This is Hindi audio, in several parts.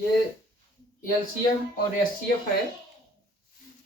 ये एलसीएम और एचसीएफ है।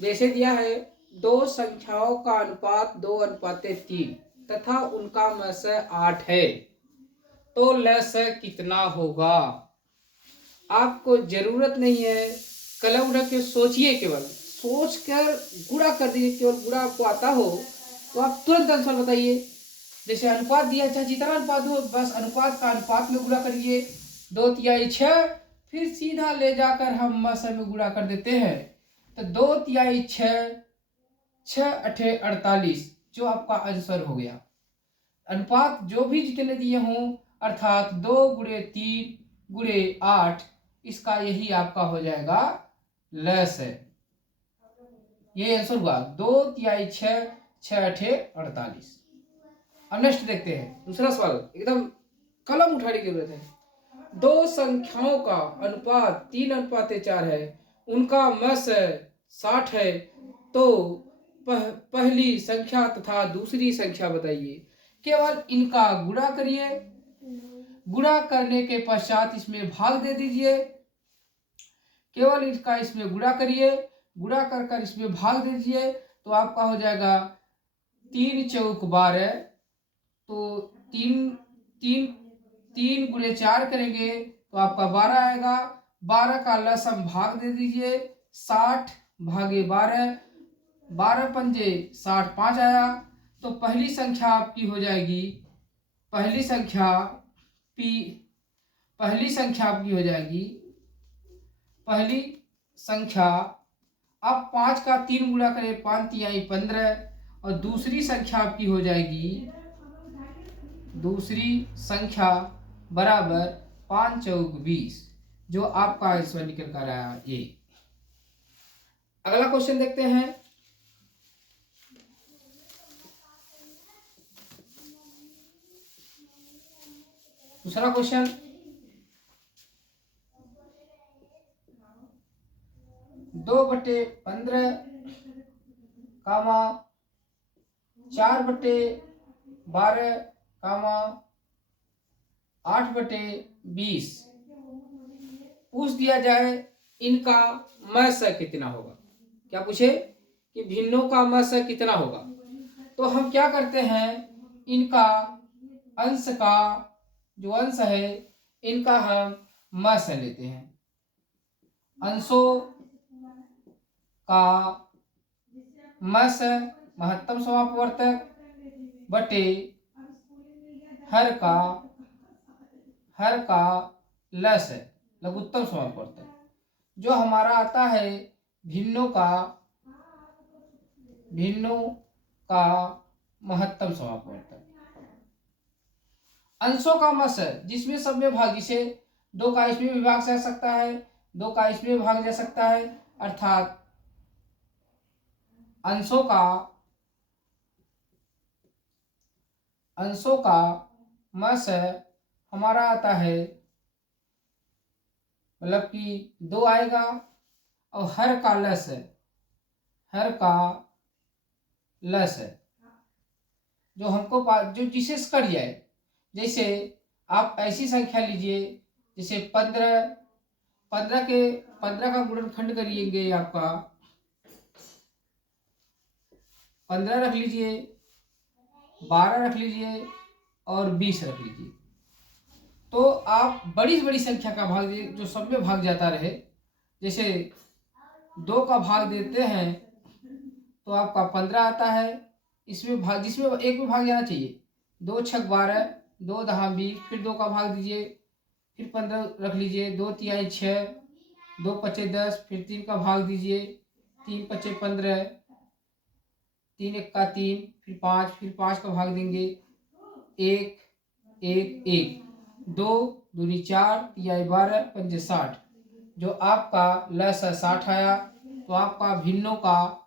जैसे दिया है दो संख्याओं का अनुपात 2:3 तथा उनका मस 8 है, तो लस कितना होगा। आपको जरूरत नहीं है कलम रख के सोचिए, केवल सोच कर गुणा कर दीजिए। केवल गुणा आपको आता हो तो आप तुरंत आंसर बताइए। जैसे अनुपात दिया, चाहे जितना अनुपात हो, बस अनुपात का अनुपात में गुणा करिए। 2/6, फिर सीधा ले जाकर हम मस में गुणा कर देते हैं। तो 2/6, 6×8 = 48, जो आपका आंसर हो गया। अनुपात जो भी जितने दिए हों, अर्थात 2×3×8, इसका यही आपका हो जाएगा लस है। ये आंसर हुआ 2/6, 6×8 = 48। अब नेक्स्ट देखते हैं दूसरा सवाल, एकदम कलम उठाने की जरूरत है। दो संख्याओं का अनुपात 3:4 है, उनका मस 60 है, तो पहली संख्या तथा दूसरी संख्या बताइए। केवल इनका गुणा करिए, गुणा करने के पश्चात इसमें भाग दे दीजिए। केवल इसका इसमें गुणा करिए, गुणा कर कर इसमें भाग दे दीजिए, तो आपका हो जाएगा 3×4 = 12। तो 3×4 करेंगे तो आपका 12 आएगा। 12 का लसम भाग दे दीजिए, 60/12, 12×5 = 60, 5 आया। तो पहली संख्या आपकी हो जाएगी, पहली संख्या आपकी हो जाएगी, पहली संख्या। अब 5 का 3 गुणा करें, 5×3 = 15, और दूसरी संख्या आपकी हो जाएगी, दूसरी संख्या बराबर 5×4 = 20, जो आपका आंसर निकल कर आया ये। अगला क्वेश्चन देखते हैं। दूसरा क्वेश्चन, 2/15, 4/12, 8/20 पूछ दिया जाए इनका मस कितना होगा। क्या पूछे कि भिन्नों का मस कितना होगा। तो हम क्या करते हैं, इनका अंश का जो अंश है, इनका हम मस लेते हैं। अंशों का मस महत्तम समापवर्तक बटे हर का लस है लघुत्तम समापवर्तक। जो हमारा आता है भिन्नों का महत्तम समापवर्तक। अंशों का मस जिसमें सब में भाग, जिसे 2 का इसमें भी भाग जा सकता है, 2 का इसमें भी भाग जा सकता है, अर्थात अंशों का मस हमारा आता है, मतलब कि 2 आएगा, और हर का लस है जो हमको जो जिसे कट जाए। जैसे आप ऐसी संख्या लीजिए, जैसे 15 का गुणनखंड करिएंगे, आपका 15 रख लीजिए, 12 रख लीजिए और 20 रख लीजिए। तो आप बड़ी से बड़ी संख्या का भाग दीजिए जो सब में भाग जाता रहे। जैसे 2 का भाग देते हैं तो आपका 15 आता है, इसमें भाग जिसमें एक में भाग जाना चाहिए। 2×6 = 12, 2×10 = 20, फिर 2 का भाग दीजिए, फिर 15 रख लीजिए, 2×3 = 6, 2×5 = 10, फिर 3 का भाग दीजिए, 3×5 = 15, 3×1 = 3, फिर 5, फिर 5 का भाग देंगे, 1, 1, 1, 2×2 = 4, 3 × 12, 5 × 60, जो आपका लस 60 आया। तो आपका भिन्नों का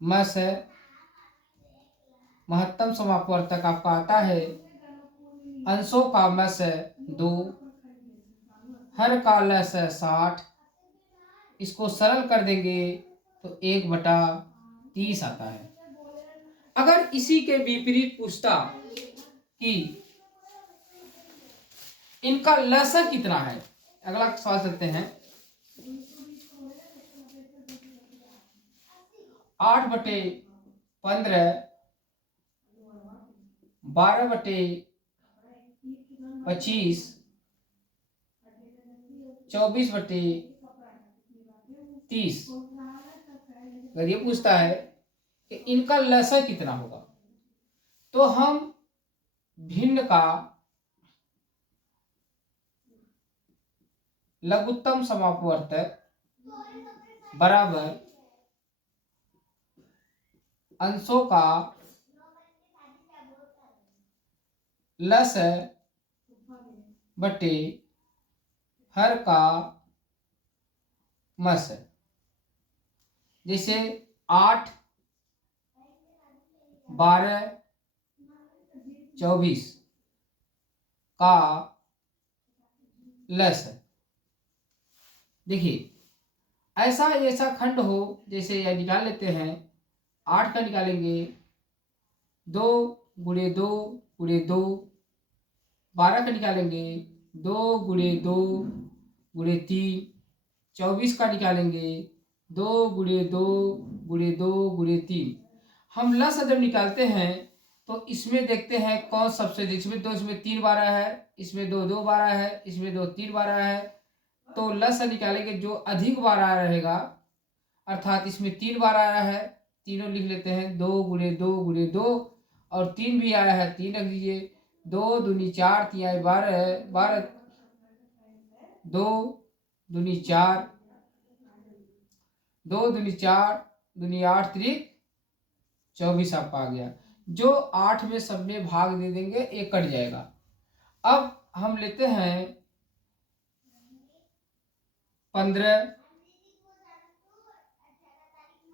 मस महत्तम समापवर्तक आपका आता है, अंशों का मस 2, हर का लस 60, इसको सरल कर देंगे तो 1/30 आता है। अगर इसी के विपरीत पूछता कि इनका लसक कितना है। अगला सवाल चलते हैं। 8/15, 12/25, 24/30। अगर ये पूछता है कि इनका लसक कितना होगा, तो हम भिन्न का लघुत्तम समापवर्तक बराबर अंशों का लस बटे हर का मस। जैसे 8, 12, 24 का लस। देखिए ऐसा खंड हो, जैसे यह निकाल लेते हैं। 8 का निकालेंगे 2 गुणे 2 गुणे 2। 12 का निकालेंगे 2 गुणे 2 गुणे 3। 24 का निकालेंगे 2 गुणे 2 गुणे 2 गुणे 3। हम लस जब निकालते हैं तो इसमें देखते हैं कौन सबसे, इसमें 2, इसमें 3 12 है, इसमें 2 2 12 है, इसमें 2 3 12 है। तो लस निकालेंगे जो अधिक बार आया रहेगा, अर्थात इसमें 3 बार आया है, तीनों लिख लेते हैं। 2 गुणे 2 गुणे 2, और 3 भी आया है, 3 रख दीजिए। 2 दूनी 4, 3 आए 12 है, 12 2 दूनी 4, 2 दूनी 4 दूनी 8 त्रिक 24 आपका आ गया। जो 8 में सब में भाग दे देंगे, एक कट जाएगा। अब हम लेते हैं 15,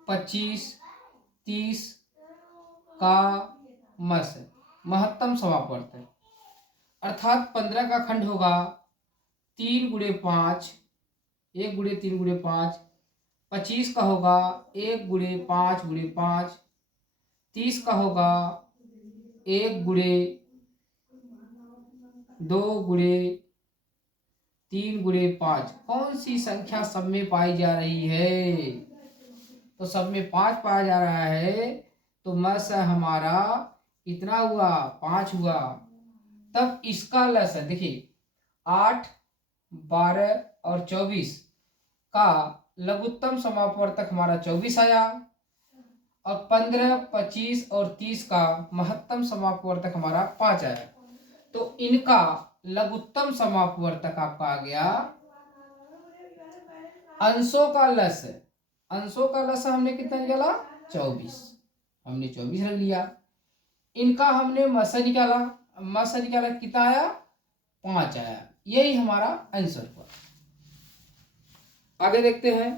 25, 30 का मस, महत्तम समापवर्तक। अर्थात 15 का खंड होगा 3 गुणे 5, 1 गुणे 3 गुणे 5। 25 का होगा 1 गुणे 5 गुणे 5। 30 का होगा 1 गुणे 2 गुणे 3 गुणे 5। कौन सी संख्या सब में पाई जा रही है? तो सब में 5 पाया जा रहा है, तो मस हमारा कितना हुआ? 5 हुआ। तब इसका लस है, देखिए 8, 12 और 24 का लघुत्तम समापवर्तक हमारा 24 आया, और 15, 25 और 30 का महत्तम समापवर्तक हमारा 5 आया। तो इनका लघुत्तम समापवर्तक आपका आ गया अंशों का लस। अंशों का लस हमने कितना निकाला? 24। हमने 24 रख लिया। इनका हमने मस निकाला, कितना आया? 5 आया। यही हमारा आंसर हुआ। आगे देखते हैं।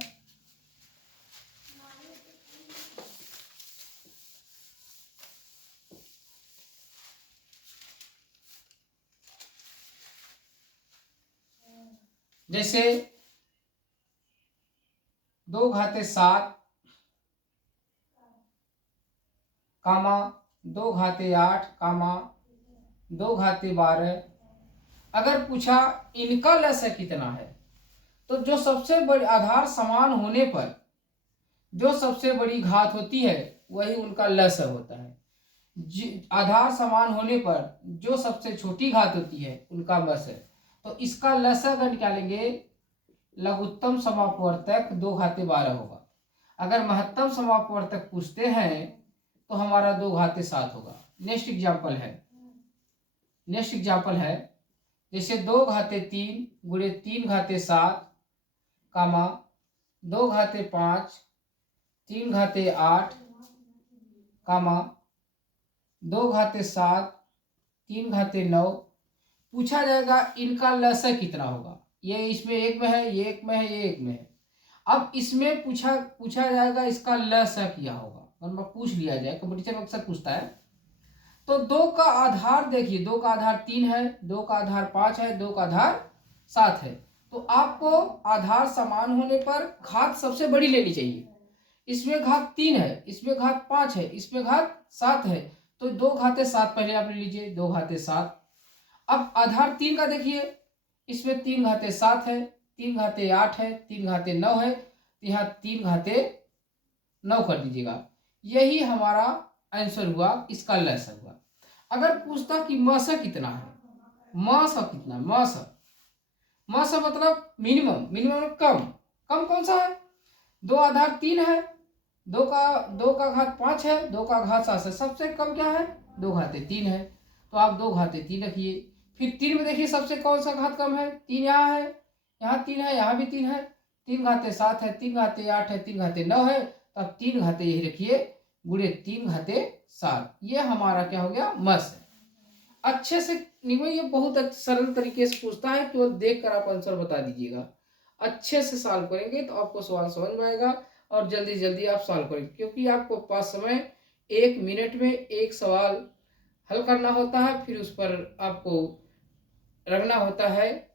जैसे 2 घाते 7 कामा 2 घाते 8 कामा 2 घाते 12। अगर पूछा इनका लस कितना है, तो जो सबसे बड़ी आधार समान होने पर जो सबसे बड़ी घात होती है वही उनका लस होता है। आधार समान होने पर जो सबसे छोटी घात होती है उनका मस है। तो इसका लस अगर निकालेंगे, लघुत्तम समापवर्तक 2 घाते 12 होगा। अगर महत्तम समापवर्तक पूछते हैं तो हमारा 2 घाते 7 होगा। नेक्स्ट एग्जाम्पल है जैसे 2 घाते 3 गुणे 3 घाते 7 कामा 2 घाते 5 3 घाते 8 कामा 2 घाते 7 3 घाते 9। पूछा जाएगा इनका लस कितना होगा। ये इसमें एक में है, ये एक में है, ये एक में है। अब इसमें पूछा जाएगा इसका लस क्या होगा। अगर पूछ लिया जाए, कंपटीशन में अक्सर पूछता है। तो 2 का आधार देखिए, 2 का आधार 3 है, 2 का आधार 5 है, 2 का आधार 7 है। तो आपको आधार समान होने पर घात सबसे बड़ी लेनी चाहिए। इसमें घात 3 है, इसमें घात 5 है, इसमें घात 7 है, तो 2 घाते 7 पहले आप ले लीजिए, 2 घाते 7। अब आधार 3 का देखिए, इसमें 3 घाते 7 है, 3 घाते 8 है, 3 घाते 9 है, तो यहाँ 3 घाते 9 कर दीजिएगा। यही हमारा आंसर हुआ, इसका लसर हुआ। अगर पूछता कि मस कितना है, मस कितना, मस मतलब मिनिमम, मिनिमम कम, कम कौन सा है? 2 आधार 3 है, 2 का घात 5 है, 2 का घात 7 है, सबसे कम क्या है? 2 घाते 3 है, तो आप 2 घाते 3 रखिए। फिर 3 में देखिए सबसे कौन सा घात कम है? 3 यहाँ है, यहाँ 3 है, यहाँ भी 3 है, 3 घाते 7 है, 3 घाते 8 है, 3 घाते 9 है, तो आप 3 घाते यही रखिए, गुणे 3 घाते 7। ये हमारा क्या हो गया? मस है। अच्छे से निगम ये बहुत सरल तरीके से पूछता है, केवल देख कर आप आंसर बता दीजिएगा। अच्छे से सॉल्व करेंगे तो आपको सवाल समझ में आएगा और जल्दी जल्दी आप सॉल्व करेंगे, क्योंकि आपको पास समय 1 मिनट में एक सवाल हल करना होता है, फिर उस पर आपको रखना होता है